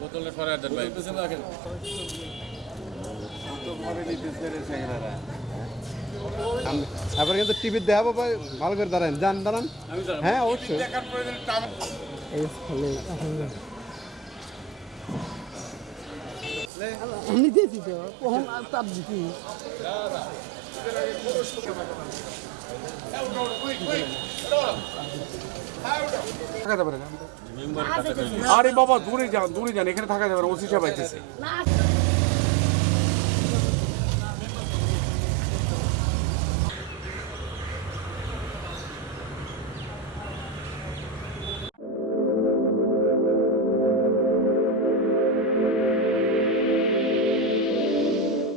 বোতলে সরাই দেন ভাই পেছনে রাখেন এবার কিন্তু টিভি দেখাবো ভাই ভালো করে দাঁড়ান যান দাঁড়ান হ্যাঁ অবশ্যই আমি দিয়েছি তো কখন চাপ দিচ্ছি আরে বাবা দূরে যান এখানে থাকা যাবে না ওসি সাহেব আইতেছে